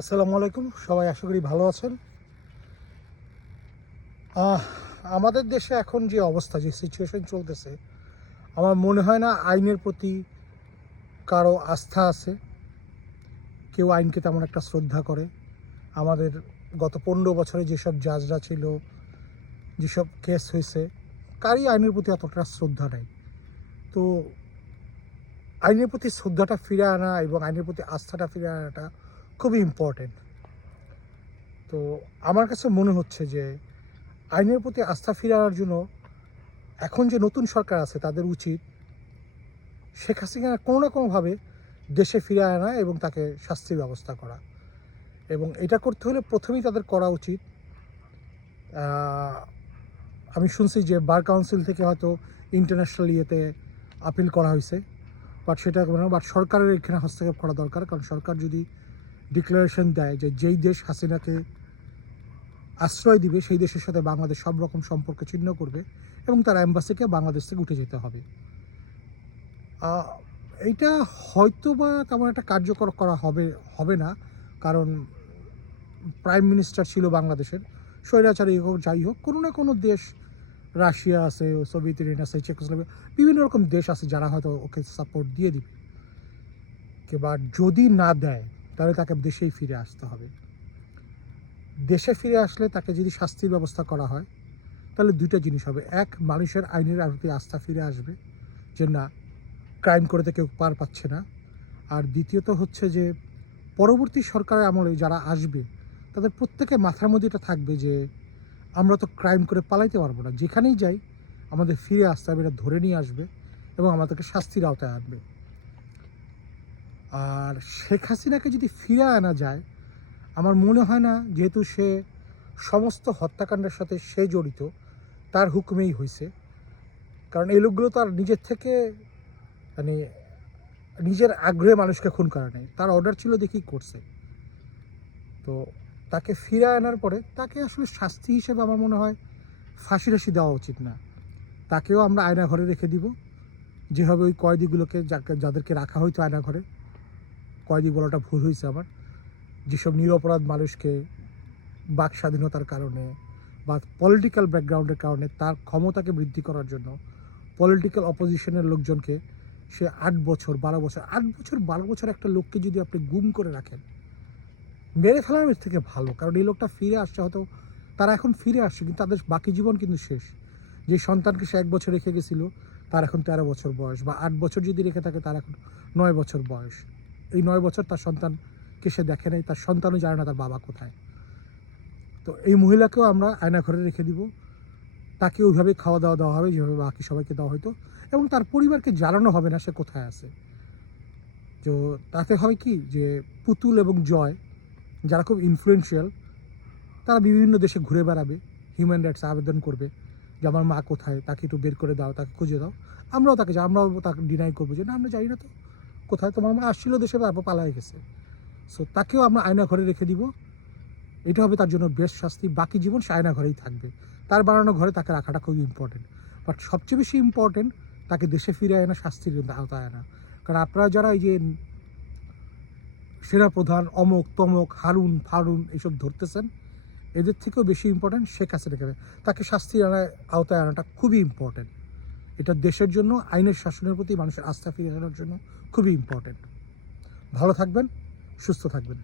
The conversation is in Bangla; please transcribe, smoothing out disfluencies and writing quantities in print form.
আসসালামু আলাইকুম, সবাই আশা করি ভালো আছেন। আমাদের দেশে এখন যে অবস্থা, যে সিচুয়েশন চলতেছে, আমার মনে হয় না আইনের প্রতি কারো আস্থা আছে। কেউ আইনকে তেমন একটা শ্রদ্ধা করে। আমাদের গত 15 বছরে যেসব জাজরা ছিল, যেসব কেস হয়েছে, কারই আইনের প্রতি এতটা শ্রদ্ধা নেই। তো আইনের প্রতি শ্রদ্ধাটা ফিরে আনা এবং আইনের প্রতি আস্থাটা ফিরে আনাটা খুবই ইম্পর্টেন্ট। তো আমার কাছে মনে হচ্ছে যে আইনের প্রতি আস্থা ফিরে আনার জন্য এখন যে নতুন সরকার আছে তাদের উচিত শেখ হাসিনা কোনো না কোনোভাবে দেশে ফিরে আনা এবং তাকে শাস্তির ব্যবস্থা করা। এবং এটা করতে হলে প্রথমেই তাদের করা উচিত, আমি শুনছি যে বার কাউন্সিল থেকে হয়তো ইন্টারন্যাশনাল ইয়েতে আপিল করা হয়েছে, সেটা বাট সরকারের এখানে হস্তক্ষেপ করা দরকার। কারণ সরকার যদি ডিক্লারেশন দেয় যে যেই দেশ হাসিনাকে আশ্রয় দিবে সেই দেশের সাথে বাংলাদেশ সব রকম সম্পর্ক ছিন্ন করবে এবং তার অ্যাম্বাসিকে বাংলাদেশ থেকে উঠে যেতে হবে, এইটা হয়তো বা তেমন একটা কার্যকর করা হবে না। কারণ প্রাইম মিনিস্টার ছিল বাংলাদেশের, স্বৈরাচারী হোক যাই হোক, কোনো না কোনো দেশ, রাশিয়া আছে, সোভিয়েত ইউনিয়ন আছে, চেকোস্লোভাকিয়া, বিভিন্ন রকম দেশ আছে যারা হয়তো ওকে সাপোর্ট দিয়ে দিবে। এবার যদি না দেয় তাহলে তাকে দেশেই ফিরে আসতে হবে। দেশে ফিরে আসলে তাকে যদি শাস্তির ব্যবস্থা করা হয় তাহলে দুইটা জিনিস হবে। এক, মানুষের আইনের প্রতি আস্থা ফিরে আসবে যে না, ক্রাইম করে তো কেউ পার পাচ্ছে না। আর দ্বিতীয়ত হচ্ছে যে পরবর্তী সরকারের আমলে যারা আসবে তাদের প্রত্যেকের মাথার মধ্যে এটা থাকবে যে আমরা তো ক্রাইম করে পালাইতে পারবো না, যেখানেই যাই আমাদের ফিরে আসতে হবে, এটা ধরে নিয়ে আসবে এবং আমাদেরকে শাস্তির আওতায় আনবে। আর শেখ হাসিনাকে যদি ফিরে আনা যায়, আমার মনে হয় না, যেহেতু সে সমস্ত হত্যাকাণ্ডের সাথে সে জড়িত, তার হুকুমেই হয়েছে। কারণ এই লোকগুলো তো আর নিজের থেকে, মানে নিজের আগ্রহে মানুষকে খুন করা নেই, তার অর্ডার ছিল দেখি করছে। তো তাকে ফিরে আনার পরে তাকে আসলে শাস্তি হিসেবে আমার মনে হয় ফাঁসি দেওয়া উচিত না। তাকেও আমরা আয়না ঘরে রেখে দিব, যেভাবে ওই কয়েদিগুলোকে যাদেরকে রাখা হয়তো আয়না ঘরে, কয়েদি বলাটা ভুল হয়েছে আমার, যেসব নিরপরাধ মানুষকে বাক স্বাধীনতার কারণে বা পলিটিক্যাল ব্যাকগ্রাউন্ডের কারণে তার ক্ষমতাকে বৃদ্ধি করার জন্য পলিটিক্যাল অপোজিশনের লোকজনকে সে 8 বছর একটা লোককে যদি আপনি গুম করে রাখেন, মেরে ফেলার থেকে ভালো। কারণ এই লোকটা ফিরে আসছে, হয়তো তারা এখন ফিরে আসছে কিন্তু তাদের বাকি জীবন কিন্তু শেষ। যে সন্তানকে সে 1 বছর রেখে গেছিল তার এখন 13 বছর বয়স, বা 8 বছর যদি রেখে থাকে তার এখন 9 বছর বয়স। এই 9 বছর তার সন্তানকে সে দেখে নাই, তার সন্তানও জানে না তার বাবা কোথায়। তো এই মহিলাকেও আমরা আয়না ঘরে রেখে দিব, তাকে ওইভাবে খাওয়া দাওয়া দেওয়া হবে যেভাবে বাকি সবাইকে দেওয়া হতো, এবং তার পরিবারকে জানানো হবে না সে কোথায় আছে। তো তাতে হয় কি, যে পুতুল এবং জয় যারা খুব ইনফ্লুয়েন্সিয়াল, তারা বিভিন্ন দেশে ঘুরে বেড়াবে, হিউম্যান রাইটস আবেদন করবে যে আমার মা কোথায়, তাকে একটু বের করে দাও, তাকে খুঁজে দাও। আমরাও তাকে ডিনাই করবো যে না, আমরা জানি না তো কোথায়, তোমার মা আসছিল দেশে বা পালায় গেছে। সো তাকেও আমরা আয়না ঘরে রেখে দিব, এটা হবে তার জন্য বেস্ট শাস্তি। বাকি জীবন সে আয়না ঘরেই থাকবে, তার বানানো ঘরে তাকে রাখাটা খুবই ইম্পর্টেন্ট। বাট সবচেয়ে বেশি ইম্পর্টেন্ট তাকে দেশে ফিরে আনা, শাস্তির আওতায় আনা। কারণ আপনারা যারা এই যে সেনাপ্রধান অমক তমক হারুন ফারুন এইসব ধরতেছেন, এদের থেকেও বেশি ইম্পর্টেন্ট শেখ হাসিনাকে তাকে শাস্তির আওতায় আনাটা খুবই ইম্পর্টেন্ট। এটা দেশের জন্য, আইনের শাসনের প্রতি মানুষের আস্থা ফিরে আনার জন্য খুবই ইম্পর্টেন্ট। ভালো থাকবেন, সুস্থ থাকবেন।